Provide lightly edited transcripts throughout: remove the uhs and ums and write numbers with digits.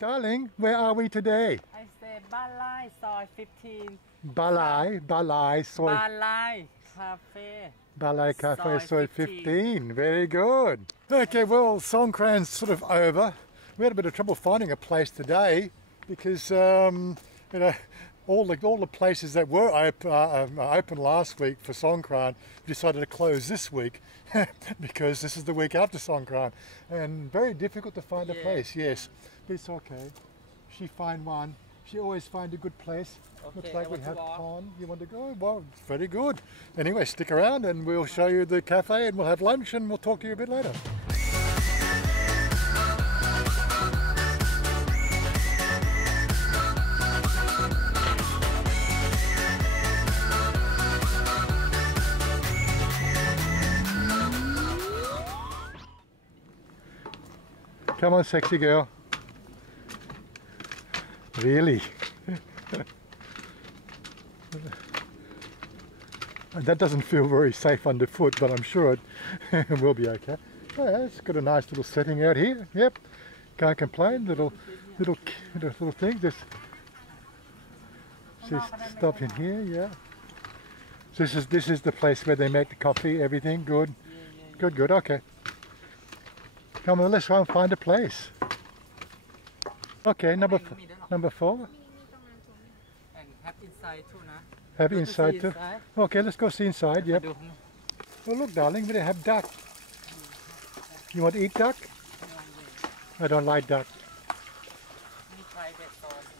Darling, where are we today? I say Rai Soi 15. Balai Soi. Rai Cafe. Balai Cafe Soi Soi 15. Very good. Okay, well, Songkran's sort of over. We had a bit of trouble finding a place today because all the places that were open last week for Songkran decided to close this week because this is the week after Songkran, and very difficult to find a place. Yes, but it's okay. She find one. She always find a good place. Okay, looks like we have pond. You want to go? Well, very good. Anyway, stick around and we'll show you the cafe and we'll have lunch and we'll talk to you a bit later. Come on, sexy girl. Really? That doesn't feel very safe underfoot, but I'm sure it will be okay. Oh, yeah, it's got a nice little setting out here. Yep, can't complain. Little thing. Just stop in here. Yeah. So this is the place where they make the coffee. Everything good. Good. Okay. Come on, let's try and find a place. Okay, number 4. And have inside too, na? Have inside too. Okay, let's go see inside. Yep. Oh look, darling, they have duck. You want to eat duck? I don't like duck.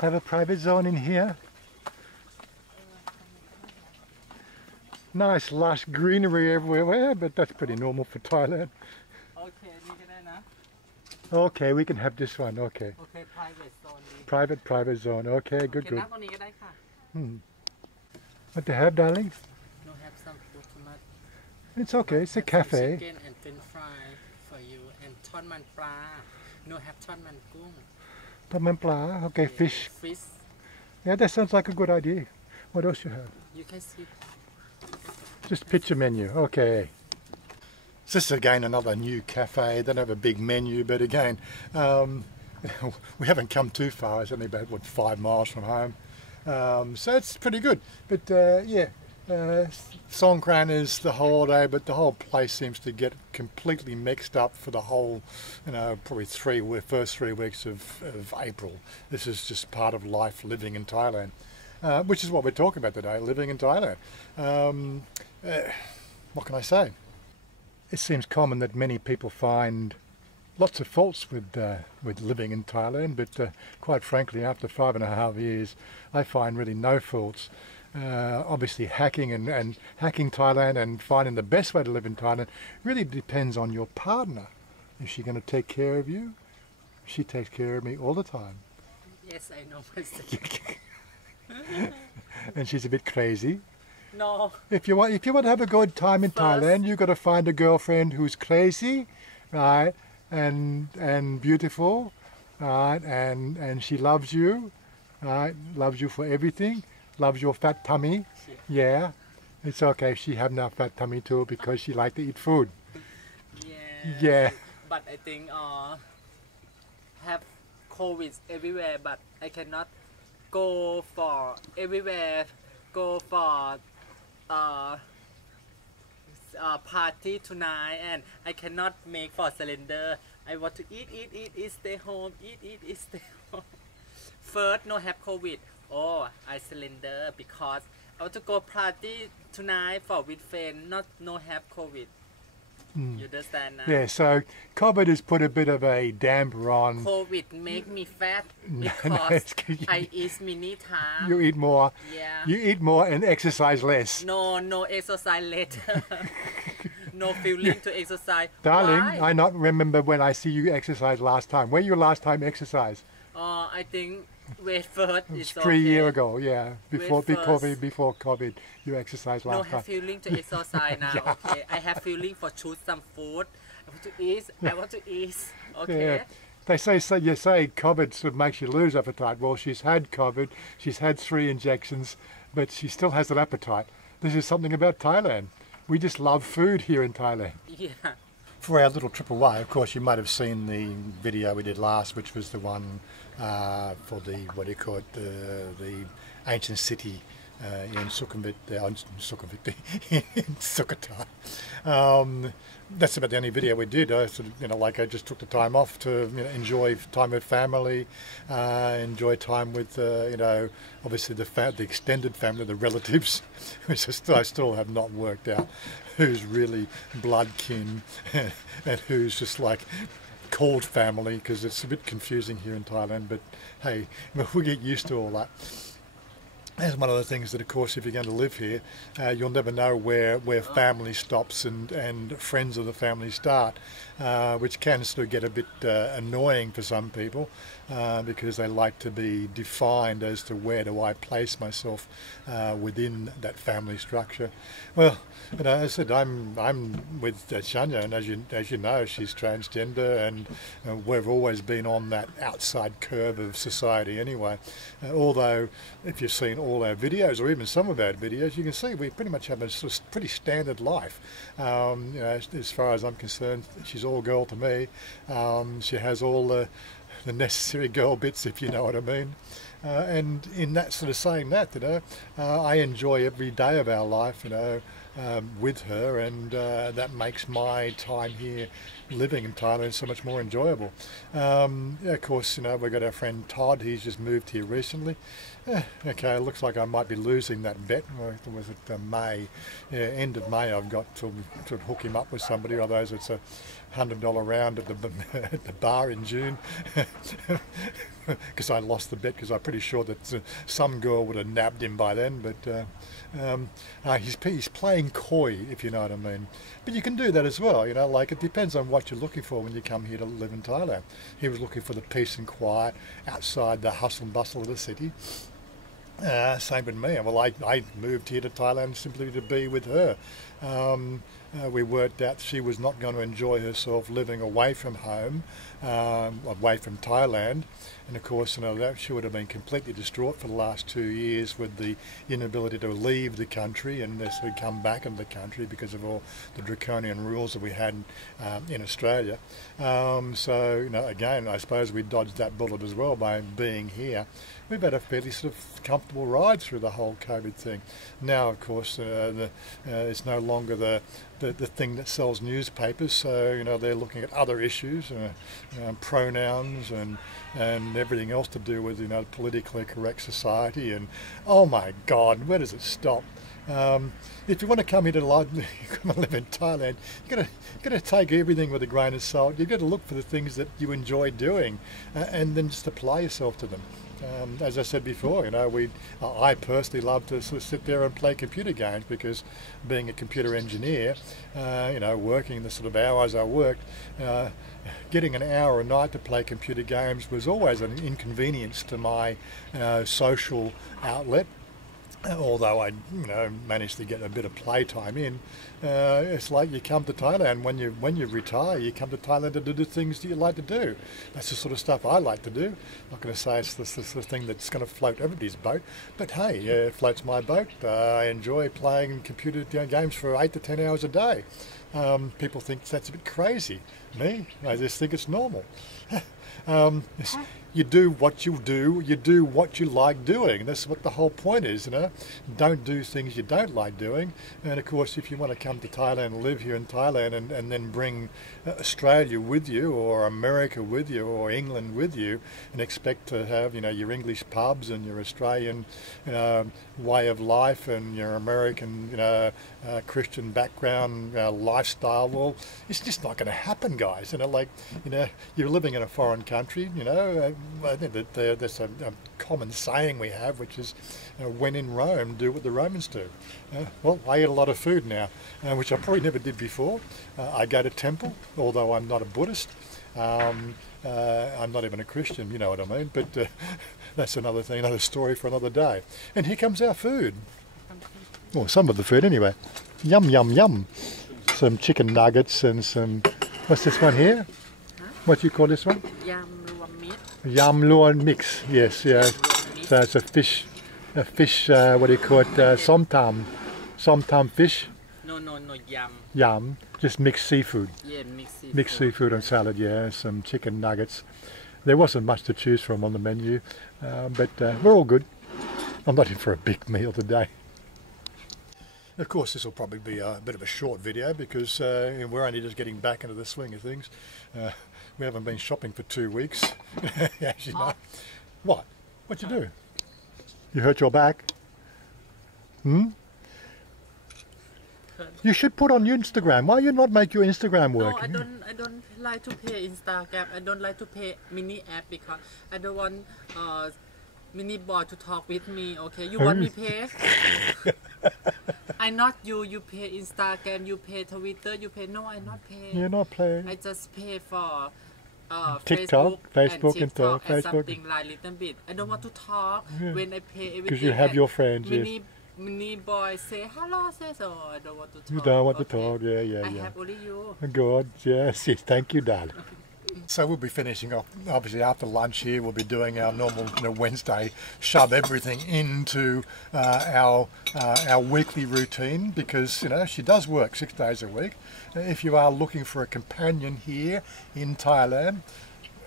Have a private zone in here. Nice lush greenery everywhere, but that's pretty normal for Thailand. Okay, we can have this one. Okay. Okay, private zone. Private zone. Okay, good. นั่งตรงนี้ก็ได้ค่ะ What to have, darling? No have some food tomat. It's okay. It's a cafe. Chicken and french fry for you and ทอดมันปลา No have ทอดมันกุ้ง Taman pla. Okay, fish. Fish. Yeah, that sounds like a good idea. What else you have? You can see. Just picture menu. Okay. This is again another new cafe. They don't have a big menu, but again, we haven't come too far. It's only about 5 miles from home, so it's pretty good. But Songkran is the holiday, but the whole place seems to get completely mixed up for the whole, probably first 3 weeks of April. This is just part of life living in Thailand, which is what we're talking about today, living in Thailand. What can I say? It seems common that many people find lots of faults with living in Thailand, but quite frankly, after 5.5 years, I find really no faults. Obviously, hacking and hacking Thailand and finding the best way to live in Thailand really depends on your partner. Is she going to take care of you? She takes care of me all the time. Yes, I know. And she's a bit crazy. No. If you want to have a good time in Thailand, you've got to find a girlfriend who's crazy, right, and beautiful, right, and she loves you, right, loves you for everything, loves your fat tummy. Yeah, it's okay if she have now fat tummy too because she like to eat food. Yeah. But I think have COVID everywhere, but I cannot go for everywhere. Go for party tonight, and I cannot make for cylinder. I want to eat, stay home, eat, stay home. First, no have COVID. Oh, I cylinder because I want to go party tonight for with friend. No have COVID. You understand now? Yeah, so COVID has put a bit of a damper on. COVID make me fat because I eat many times. You eat more. Yeah. You eat more and exercise less. No exercise later. No feeling to exercise. Darling, Why? I not remember when I see you exercise last time. When your last time exercise? I think wait first. It's 3 years okay. ago, yeah. Before COVID, you exercised last No time. have feeling to exercise now. Yeah. Okay, I have feeling for choose some food. I want to eat. I want to eat. Okay. Yeah. They say COVID sort of makes you lose appetite. Well, she's had COVID. She's had 3 injections, but she still has an appetite. This is something about Thailand. We just love food here in Thailand. Yeah. for our little trip away, of course, you might have seen the video we did last, which was the one for the, what do you call it, the ancient city in Sukhumvit, in Sukhothai. That's about the only video we did. I sort of, I just took the time off to enjoy time with family, enjoy time with, obviously the extended family, the relatives, which I still have not worked out who's really blood kin and who's just like called family, because it's a bit confusing here in Thailand. But hey, we get used to all that. That's one of the things that, of course, if you're going to live here, you'll never know where family stops and friends of the family start, which can sort of get a bit annoying for some people, because they like to be defined as to where do I place myself within that family structure. Well, as I said, I'm with Chanya, and as you know, she's transgender, and we've always been on that outside curve of society anyway. Although, if you've seen all our videos, or even some of our videos, you can see we pretty much have a sort of pretty standard life. As far as I'm concerned, she's all girl to me. She has all the necessary girl bits, if you know what I mean. And in that sort of saying that, I enjoy every day of our life, with her, and that makes my time here living in Thailand so much more enjoyable. Of course, we've got our friend Todd. He's just moved here recently. Okay, it looks like I might be losing that bet. Was it May? End of May I've got to hook him up with somebody, otherwise it's a $100 round at the bar in June. Because I lost the bet, because I'm pretty sure that some girl would have nabbed him by then. But he's playing coy, if you know what I mean. But you can do that as well, like it depends on what you're looking for when you come here to live in Thailand. He was looking for the peace and quiet outside the hustle and bustle of the city. Same with me. Well, I moved here to Thailand simply to be with her. We worked out she was not going to enjoy herself living away from home, away from Thailand. And of course, that she would have been completely distraught for the last 2 years with the inability to leave the country and necessarily come back into the country because of all the draconian rules that we had in Australia. So, again, I suppose we dodged that bullet as well by being here. We've had a fairly sort of comfortable ride through the whole COVID thing. Now, of course, it's no longer the thing that sells newspapers, so they're looking at other issues, pronouns and everything else to do with politically correct society. And oh my God, where does it stop? If you want to come here to live in Thailand, you've got to take everything with a grain of salt. You've got to look for the things that you enjoy doing, and then just apply yourself to them. As I said before, I personally love to sort of sit there and play computer games, because being a computer engineer, working the sort of hours I worked, getting an hour a night to play computer games was always an inconvenience to my social outlet. Although I, managed to get a bit of playtime in, it's like you come to Thailand when you retire. You come to Thailand to do the things that you like to do. That's the sort of stuff I like to do. I'm not going to say it's the sort of thing that's going to float everybody's boat, but hey, it floats my boat. I enjoy playing computer games for 8 to 10 hours a day. People think that's a bit crazy. Me, I just think it's normal. You do what you do, you do what you like doing. That's what the whole point is, Don't do things you don't like doing. And of course, if you want to come to Thailand and live here in Thailand and then bring Australia with you, or America with you, or England with you, and expect to have, your English pubs and your Australian, way of life and your American, Christian background, lifestyle, well, it's just not going to happen, guys. You're living in a foreign country, I think that there's a common saying we have, which is, when in Rome, do what the Romans do. Well, I eat a lot of food now, which I probably never did before. I go to temple, although I'm not a Buddhist. I'm not even a Christian, you know what I mean? But that's another thing, another story for another day. And here comes our food. Well, some of the food anyway. Yum, yum, yum. Some chicken nuggets and some, what's this one here? What do you call this one? Yam luan mix, yes, yeah. So it's a fish, what do you call it? Som tam fish. No, no yum. Yum, just mixed seafood. Yeah, mixed seafood. Mixed seafood and salad, yeah, some chicken nuggets. There wasn't much to choose from on the menu, but we're all good. I'm not in for a big meal today. Of course, this will probably be a bit of a short video because we're only just getting back into the swing of things. We haven't been shopping for 2 weeks. As you know. What? What'd you do? You hurt your back? Hmm? You should put on your Instagram. Why you not make your Instagram work? No, I don't like to pay Instagram. I don't like to pay mini app because I don't want mini boy to talk with me. Okay, you want me pay? I not you. You pay Instagram. You pay Twitter. You pay. No, I not pay. You're not paying. I just pay for TikTok, Facebook, and TikTok and something like little bit. I don't want to talk when I pay everything. Because you have your friends. Mini boy say hello, say so. I don't want to talk. You don't want to talk, yeah. I have only you. Good, yes, thank you, darling. So we'll be finishing off, obviously after lunch here, we'll be doing our normal Wednesday, shove everything into our weekly routine because, she does work 6 days a week. If you are looking for a companion here in Thailand,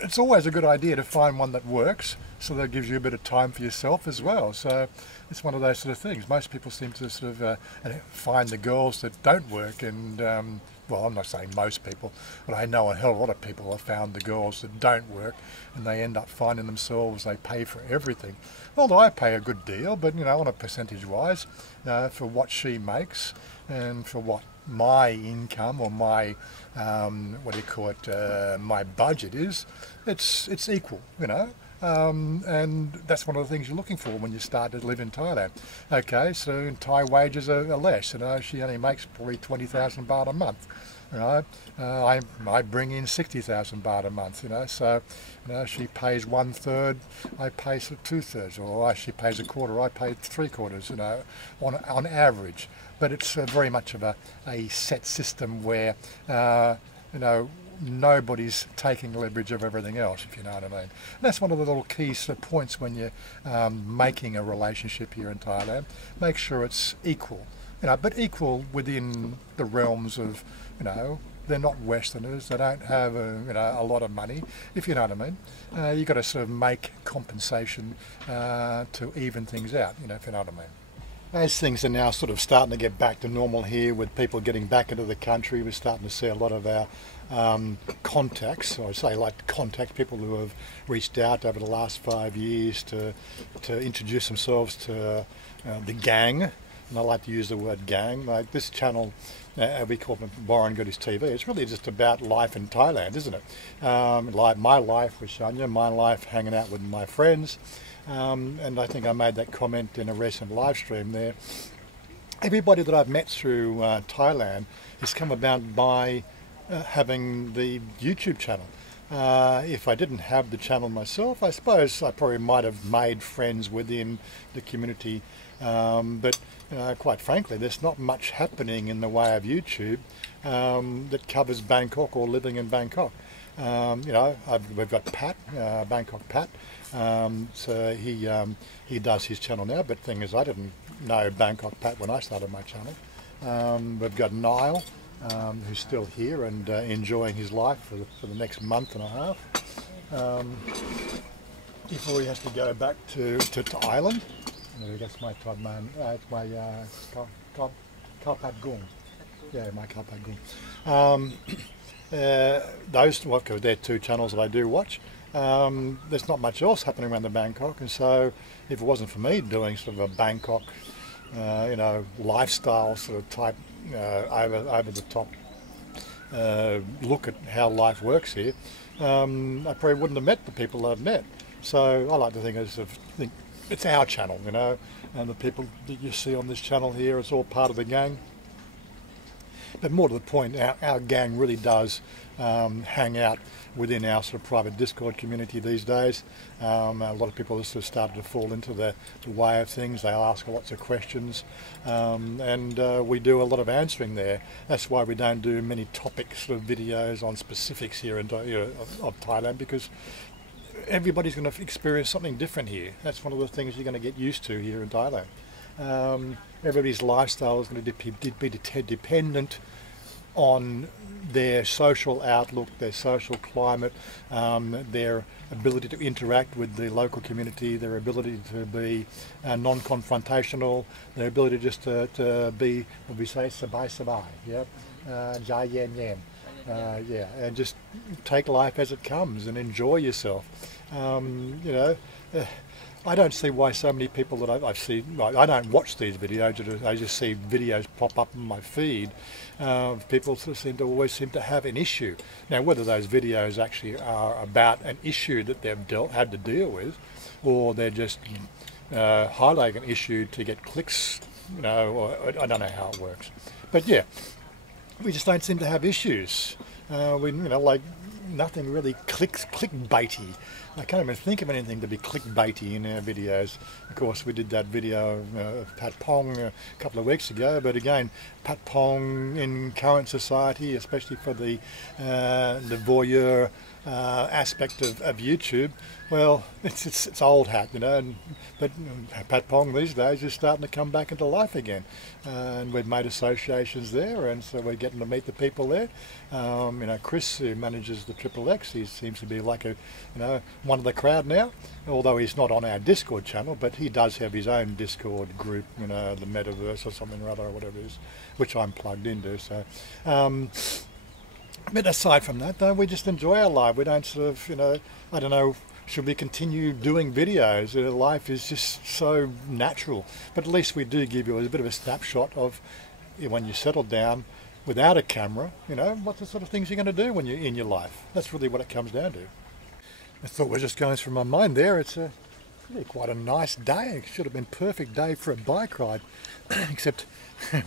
it's always a good idea to find one that works, so that gives you a bit of time for yourself as well. So it's one of those sort of things. Most people seem to sort of find the girls that don't work, and well, I'm not saying most people, but I know a hell of a lot of people have found the girls that don't work, and they end up finding themselves, they pay for everything. Although I pay a good deal, but on a percentage wise, for what she makes and for what my income or my my budget is, it's equal, and that's one of the things you're looking for when you start to live in Thailand. Okay, so Thai wages are less. She only makes probably 20,000 baht a month. I bring in 60,000 baht a month. So she pays 1/3, I pay sort of 2/3, or she pays 1/4, I pay 3/4. On average. But it's very much of a set system where nobody's taking leverage of everything else, if you know what I mean. And that's one of the little key sort of points when you're making a relationship here in Thailand. Make sure it's equal, but equal within the realms of, they're not Westerners, they don't have a lot of money, if you know what I mean. You've got to sort of make compensation to even things out, if you know what I mean. As things are now sort of starting to get back to normal here, with people getting back into the country, we're starting to see a lot of our contacts, or I say like contact people who have reached out over the last 5 years to introduce themselves to the gang. And I like to use the word gang. Like this channel, we call it Warren Goodies TV. It's really just about life in Thailand, isn't it? Like my life with Chanya, my life hanging out with my friends. And I think I made that comment in a recent live stream there. Everybody that I've met through Thailand has come about by having the YouTube channel. If I didn't have the channel myself, I suppose I probably might have made friends within the community. But quite frankly, there's not much happening in the way of YouTube that covers Bangkok or living in Bangkok. We've got Pat, Bangkok Pat. So he does his channel now, but the thing is, I didn't know Bangkok Pat when I started my channel. We've got Niall, who's still here and enjoying his life for the next month and a half. Before he has to go back to Ireland. That's my top man. It's my Kalpat Gung. Yeah, my Kalpat Gung. They're 2 channels that I do watch. There's not much else happening around the Bangkok, and so if it wasn't for me doing sort of a Bangkok, lifestyle sort of type, over the top look at how life works here, I probably wouldn't have met the people I've met. So I like to think it's our channel, and the people that you see on this channel here, it's all part of the gang. But more to the point, our gang really does hang out within our sort of private Discord community these days. A lot of people have sort of started to fall into the way of things. They ask lots of questions, and we do a lot of answering there. That's why we don't do many topic sort of videos on specifics here of Thailand, because everybody's going to experience something different here. That's one of the things you're going to get used to here in Thailand. Everybody's lifestyle is going to be dependent on their social outlook, their social climate, their ability to interact with the local community, their ability to be non-confrontational, their ability just to be, what we say, sabai sabai, yep, jai yen yen, yeah, and just take life as it comes and enjoy yourself. You know, I don't see why so many people that I've seen, I don't watch these videos, I just see videos pop up in my feed. People sort of always seem to have an issue. Now, whether those videos actually are about an issue that they've had to deal with, or they're just highlighting an issue to get clicks, you know, or I don't know how it works. But yeah, we just don't seem to have issues. You know, like nothing really clickbaity. I can't even think of anything to be clickbaity in our videos. Of course, we did that video of Pat Pong a couple of weeks ago, but again, Pat Pong in current society, especially for the voyeur aspect of YouTube, well, it's old hat, you know. But Pat Pong these days is starting to come back into life again, and we've made associations there, and so we're getting to meet the people there. You know, Chris, who manages the XXX, he seems to be like a, you know, one of the crowd now. Although he's not on our Discord channel, but he does have his own Discord group, you know, the Metaverse or something or other, or whatever it is, which I'm plugged into. So. But aside from that, though, we just enjoy our life. We don't sort of, you know, I don't know, should we continue doing videos? Life is just so natural. But at least we do give you a bit of a snapshot of when you settle down without a camera, you know, what the sort of things you're going to do when you're in your life. That's really what it comes down to. I thought was just going through my mind there. It's really quite a nice day. It should have been a perfect day for a bike ride, except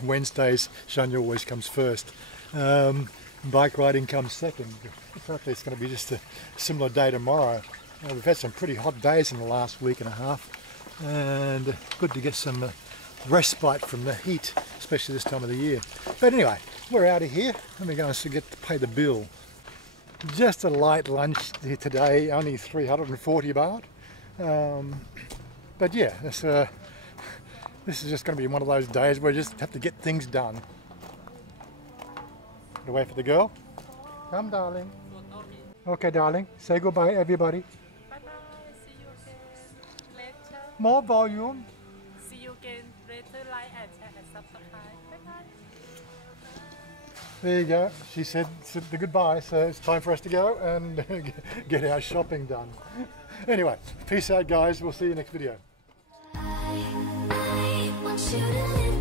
Wednesdays, Chanya always comes first. Bike riding comes second. Hopefully it's going to be just a similar day tomorrow. We've had some pretty hot days in the last week and a half, and good to get some respite from the heat, especially this time of the year. But anyway, we're out of here and we're going to get to pay the bill. Just a light lunch here today, only 340 baht. But yeah, this is just going to be one of those days where you just have to get things done. Wait for the girl. Come, darling. Okay, darling. Say goodbye, everybody. Bye bye. See you again later. More volume. See you again later. Like and share and subscribe. Bye bye. There you go. She said the goodbye, so it's time for us to go and get our shopping done. Anyway, peace out, guys. We'll see you next video. I want you to live